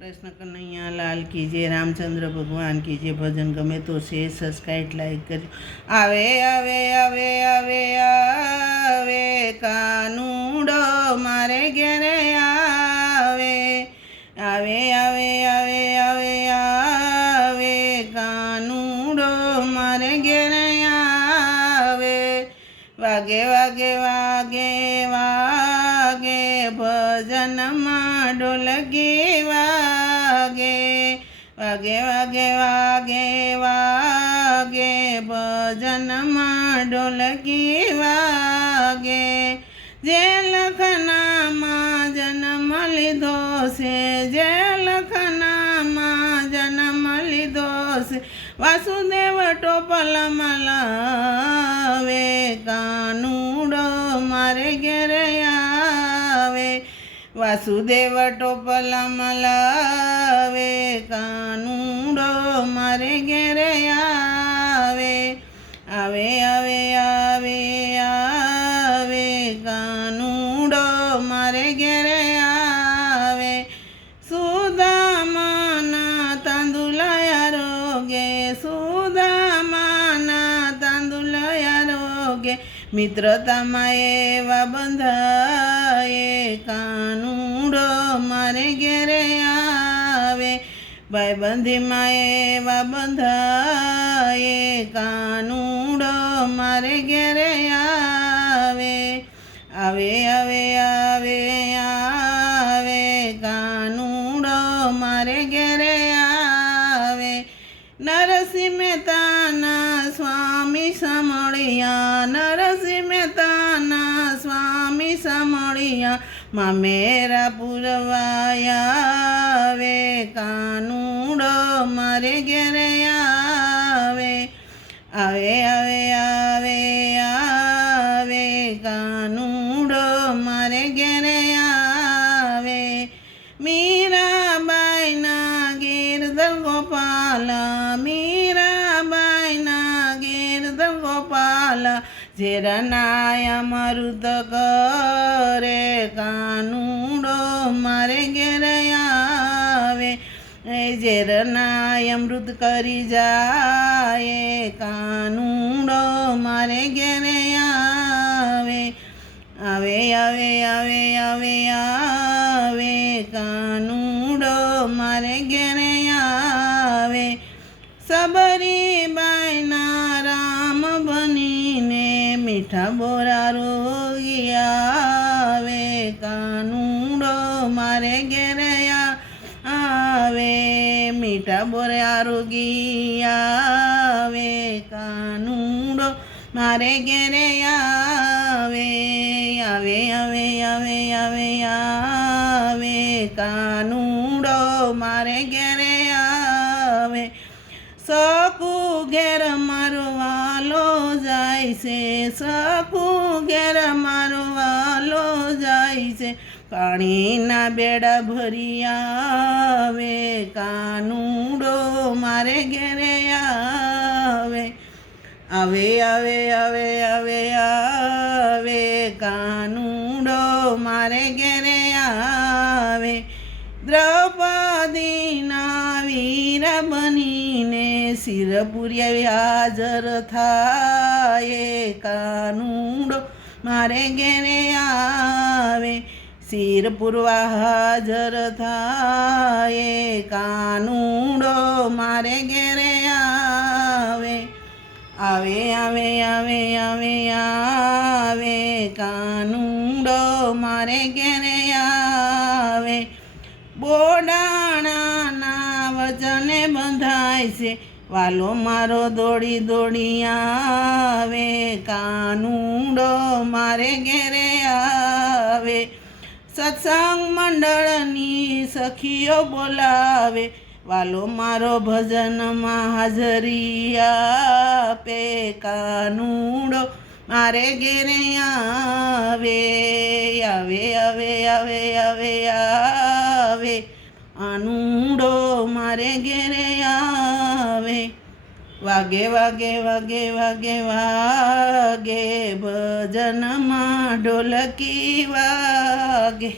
कृष्ण कन्हैया लाल कीजिए, रामचंद्र भगवान कीजिए। भजन गमे तो शेयर सब्सक्राइब लाइक कर। आवे आवे आवे आवे आवे कानूडो मारे घेरे आवे आवे आवे आवे आवे आवे कानूडो मारे घेरे आवे वागे वागे वागे वागे भजन में ढोलकी वागे वागे वागे वागे वागे भजन में ढोलकी वागे जे लखना में जन्म लीधो से जे लखना में जन्म लीधो से वासुदेव टोपल मलावे कानूडो मारे घेरे आवे वासुदेव टोपल मलावे कानूडो मारे घेरे आवे आवे आवे आवे आवे कानूडो मारे घेरे आवे सुदामाना तांदुलया रोगे सुदामाना तांदुलया रोगे मित्रतामा एवा बंधाए कानूडो मारे घेरे आवे भाईबंधीमा एवा बंधाए कानूडो मारे घेरे आवे आवे आवे आवे आवे कानूडो मारे घेरे आवे नरसिंह मेहताना स्वामी समळिया नरसिंह मेहताना स्वामी समळिया मामेरा पुरवाया वे कानूडो मारे घेरे आवे आवे आवे आवे आवे कानूडो मारे घेरे आवे मीराबाईना गिरधर गोपाल मीराबाईना गिरधर गोपाल जेरनाय अमृत करे कानूडो मारे घेरे आवे जेरनाय अमृत करी जाए कानूडो मारे घेरे आवे आवे आवे आवे आवे आवे कानूडो मारे घेरे आवे सबरी बाईना राम बनीने मीठा बोरा रोगी आवे कानूडो मारे घेरे आवे मीठा बोरा रोगी आवे कानूडो मारे घेरे आवे आवे आवे आवे आवे आवे कानूडो मारे घेरे आवे सकू घेर मारो वालो जाय से सकू घेर मारो वालो जाय से पाणीना बेड़ा भरी आवे कानूडो मारे घेरे आवे आवे आवे आवे आवे आवे कानूडो मारे घेरे आवे द्रौपदीना वीर बनीने सिरपुरिया हाजर थाये कानूडो मारे घेरे आवे सिरपुरवा हाजर थाये कानूडो मारे घेरे आवे आवे आवे आवे आवे आवे कानूडो मारे घेरे आवे बोडाणाना वचने बंधाय से वालो मारो दौड़ी दौड़ी आवे कानूडो मारे घेरे आवे सत्संग मंडळनी सखीओ बोलावे वालो मारो भजन में हाजरी आपे कानूडो मारे घेरे आवे आवे आवे आवे आवे आवे कानूडो मारे घेरे आवे वागे वागे वागे वागे वागे भजन में ढोलकी वागे।